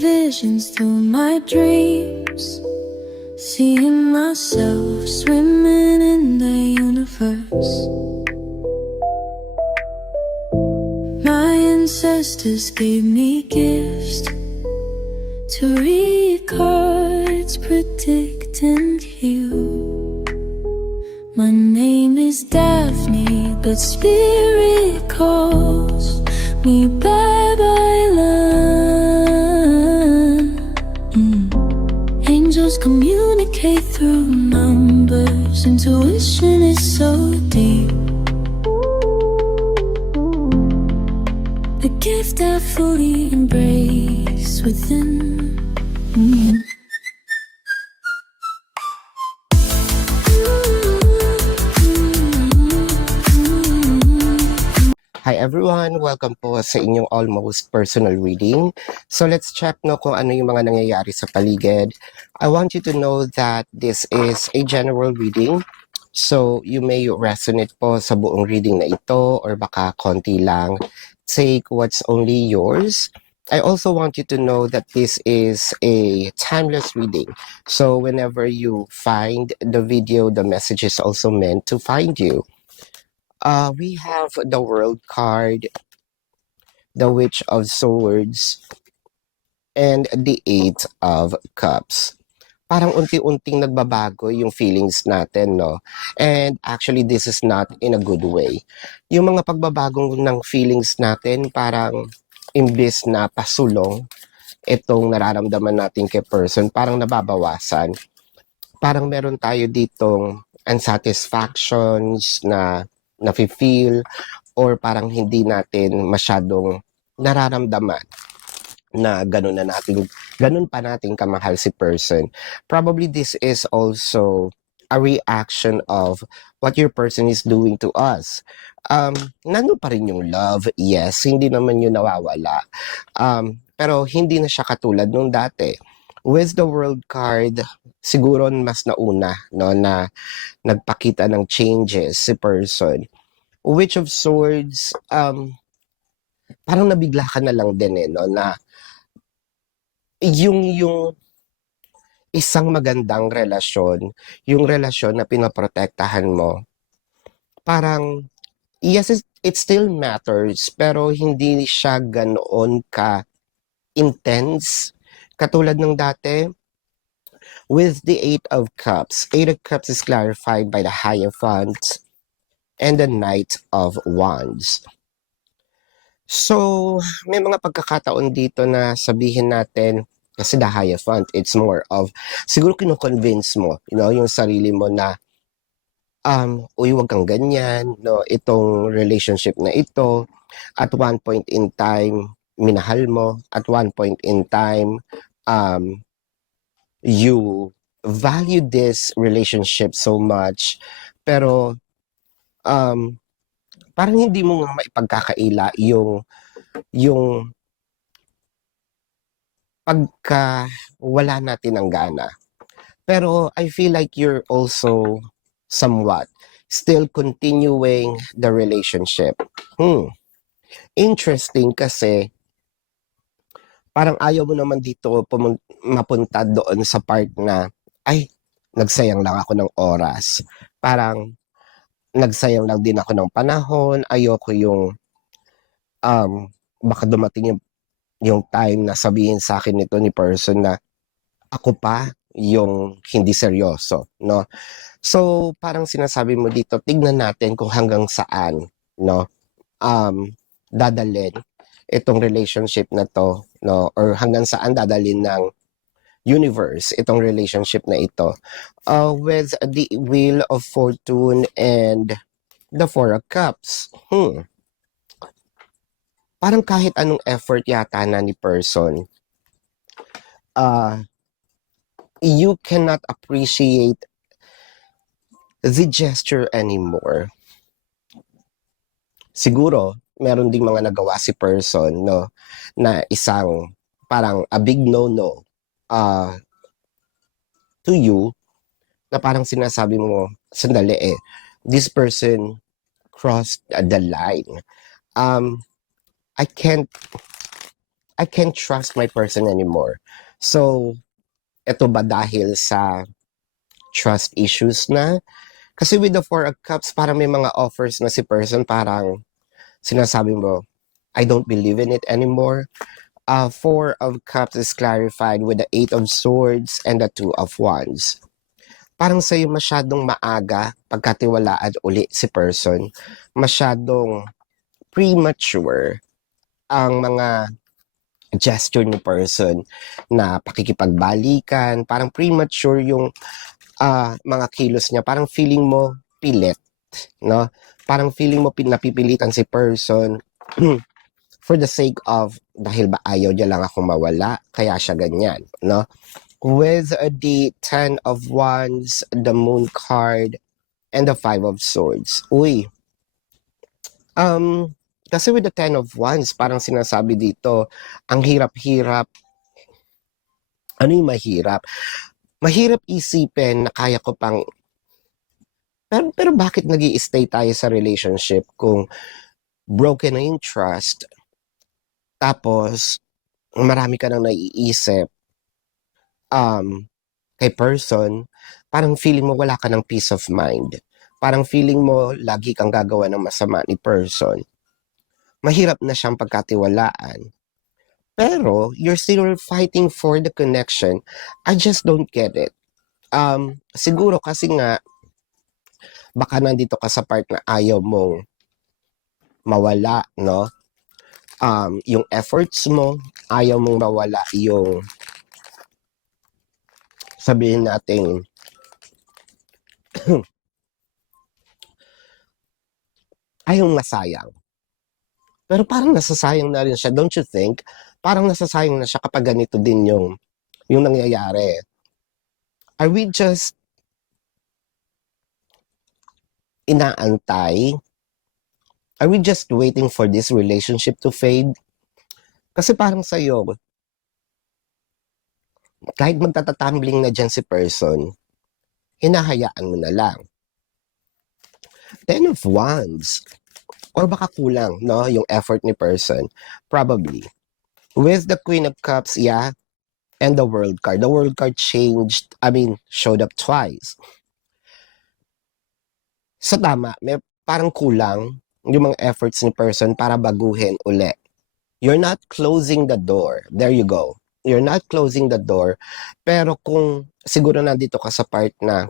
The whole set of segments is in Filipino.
visions through my dreams, seeing myself swimming in the universe. My ancestors gave me gifts to read cards, predict and heal. My name is Daphne, but spirit calls me Babylon. Angels communicate through numbers. Intuition is so deep. The gift I fully embrace within. Hi everyone! Welcome po sa inyong almost personal reading. So let's check kung ano yung mga nangyayari sa paligid. I want you to know that this is a general reading. So you may resonate po sa buong reading na ito or baka konti lang. Take what's only yours. I also want you to know that this is a timeless reading. So whenever you find the video, the message is also meant to find you. We have the World card, the Witch of Swords, and the Eight of Cups. Parang unti-unting nagbabago yung feelings natin, no? And actually, this is not in a good way. Yung mga pagbabagong ng feelings natin, parang imbis na pasulong itong nararamdaman natin kay person, parang nababawasan. Parang meron tayo ditong unsatisfactions na nafe-feel or parang hindi natin masyadong nararamdaman na ganun pa natin kamahal si person. Probably this is also a reaction of what your person is doing to us. Nandun pa rin yung love, yes, hindi naman yun nawawala. Pero hindi na siya katulad nung dati. With the World card, siguro mas nauna, no, na nagpakita ng changes si person. Witch of Swords, parang nabigla ka na lang din no, na yung isang magandang relasyon, yung relasyon na pinaprotektahan mo, parang, yes, it still matters, pero hindi siya ganoon ka-intense, katulad ng dati. With the Eight of Cups is clarified by the Hierophant and the Knight of Wands. So, may mga pagkakataon dito na sabihin natin, kasi the Hierophant, it's more of, siguro kino-convince mo, yung sarili mo na, uy, wag kang ganyan, no, itong relationship na ito, at one point in time, minahal mo, at one point in time, you value this relationship so much, pero parang hindi mo nga maipagkakaila yung pagka wala natin ng gana. Pero I feel like you're also somewhat still continuing the relationship. Interesting kasi parang ayaw mo naman dito mapunta doon sa part na, ay, nagsayang lang ako ng oras. Parang, nagsayang lang din ako ng panahon. Ayoko yung, baka dumating yung time na sabihin sa akin nito ni person na, ako pa yung hindi seryoso, no? So, parang sinasabi mo dito, tignan natin kung hanggang saan, no? Dadalhin itong relationship na to, no, or hanggang saan dadalhin ng universe itong relationship na ito. With the Wheel of Fortune and the Four of Cups, parang kahit anong effort yata na ni person, you cannot appreciate the gesture anymore. Siguro meron ding mga nagawa si person, no, na isang parang a big no-no to you, na parang sinasabi mo, sandali this person crossed the line. I can't I can't trust my person anymore. So, ito ba dahil sa trust issues na? Kasi with the Four of Cups, parang may mga offers na si person, parang sinasabi mo, I don't believe in it anymore. Four of Cups is clarified with the Eight of Swords and the Two of Wands. Parang sa'yo masyadong maaga pagkatiwalaan uli si person. Masyadong premature ang mga gesture ni person na pakikipagbalikan. Parang premature yung mga kilos niya. Parang feeling mo pilit, no? Parang feeling mo napipilitan si person for the sake of, dahil ba ayaw niya lang akong mawala, kaya siya ganyan, no? With the Ten of Wands, the Moon card, and the Five of Swords. Uy, kasi with the Ten of Wands, parang sinasabi dito, ang hirap-hirap. Ano yung mahirap? Mahirap isipin na kaya ko pang, pero bakit nag-i-stay tayo sa relationship kung broken na yung trust, tapos marami ka nang naiisip kay person, parang feeling mo wala ka ng peace of mind. Parang feeling mo lagi kang gagawa ng masama ni person. Mahirap na siyang pagkatiwalaan. Pero you're still fighting for the connection. I just don't get it. Siguro kasi nga, baka nandito ka sa part na ayaw mong mawala, no? Yung efforts mo, ayaw mong mawala yung, sabihin natin, ayaw masayang. Pero parang nasasayang na rin siya, don't you think? Parang nasasayang na siya kapag ganito din yung nangyayari. Are we just inaantay? Are we just waiting for this relationship to fade? Kasi parang sa'yo, kahit magtatatumbling na dyan si person, hinahayaan mo na lang. Ten of Wands. Or baka kulang, no? Yung effort ni person. Probably. With the Queen of Cups, yeah, and the World card. The World card showed up twice. So tama, may parang kulang yung mga efforts ni person para baguhin uli. You're not closing the door. There you go. You're not closing the door. Pero kung siguro nandito ka sa part na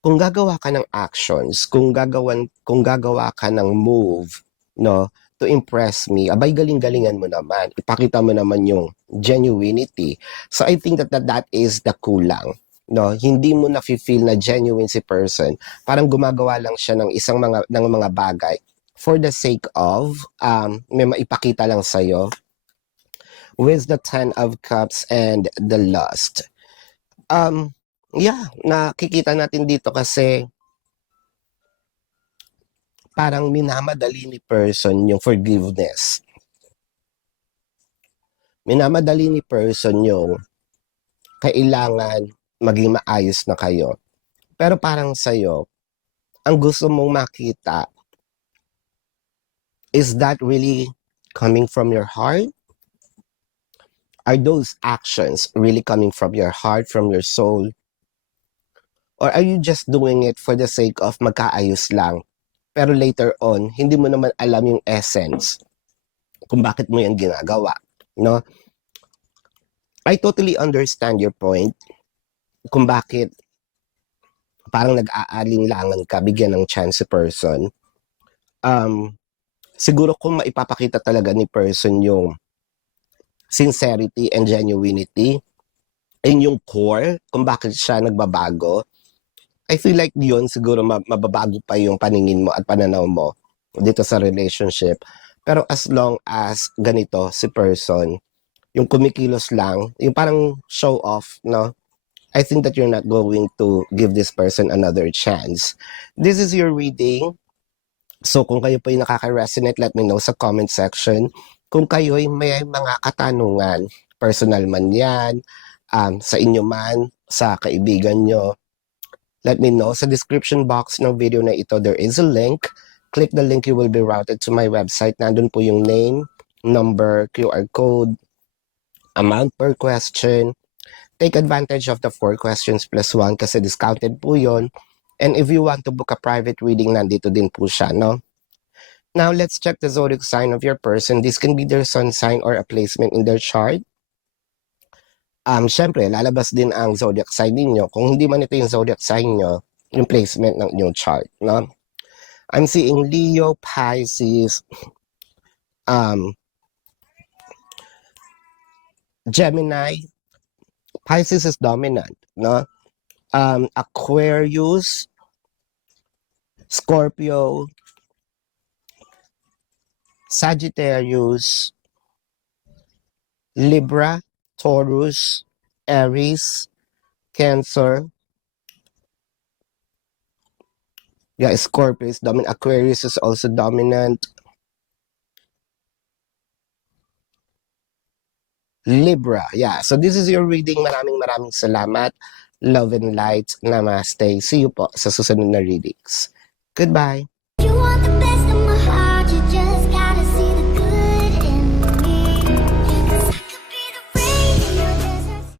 kung gagawa ka ng actions, kung gagawa ka ng move, no, to impress me, abay galing-galingan mo naman. Ipakita mo naman yung genuinity. So I think that is the kulang. No, hindi mo na feel na genuine si person. Parang gumagawa lang siya ng mga bagay for the sake of may maipakita lang sa'yo. With the Ten of Cups and the Lust. Yeah, nakikita natin dito kasi parang minamadali ni person yung forgiveness. Minamadali ni person yung kailangan maging maayos na kayo. Pero parang sa'yo, ang gusto mong makita, is that really coming from your heart? Are those actions really coming from your heart, from your soul? Or are you just doing it for the sake of magkaayos lang? Pero later on, hindi mo naman alam yung essence kung bakit mo yan ginagawa. No? I totally understand your point kung bakit parang nag-aalinlangan ka, bigyan ng chance si person. Siguro kung maipapakita talaga ni person yung sincerity and genuinity and yung core kung bakit siya nagbabago, I feel like yun siguro mababago pa yung paningin mo at pananaw mo dito sa relationship. Pero as long as ganito si person, yung kumikilos lang, yung parang show off, no? I think that you're not going to give this person another chance. This is your reading. So kung kayo po yung nakaka-resonate, let me know sa comment section. Kung kayo ay may mga katanungan, personal man yan, sa inyo man, sa kaibigan nyo, let me know. Sa description box ng video na ito, there is a link. Click the link, you will be routed to my website. Nandun po yung name, number, QR code, amount per question. Take advantage of the 4 questions plus 1 kasi discounted po yun. And if you want to book a private reading, nandito din po siya, no? Now, let's check the zodiac sign of your person. This can be their sun sign or a placement in their chart. Syempre, lalabas din ang zodiac sign ninyo. Kung hindi man ito yung zodiac sign nyo, yung placement ng inyong chart, no? I'm seeing Leo, Pisces, Gemini. Pisces is dominant, no? Aquarius, Scorpio, Sagittarius, Libra, Taurus, Aries, Cancer. Yeah, Scorpio is dominant. Aquarius is also dominant. Libra. Yeah. So this is your reading. Maraming salamat. Love and light. Namaste. See you po sa susunod na readings. Goodbye.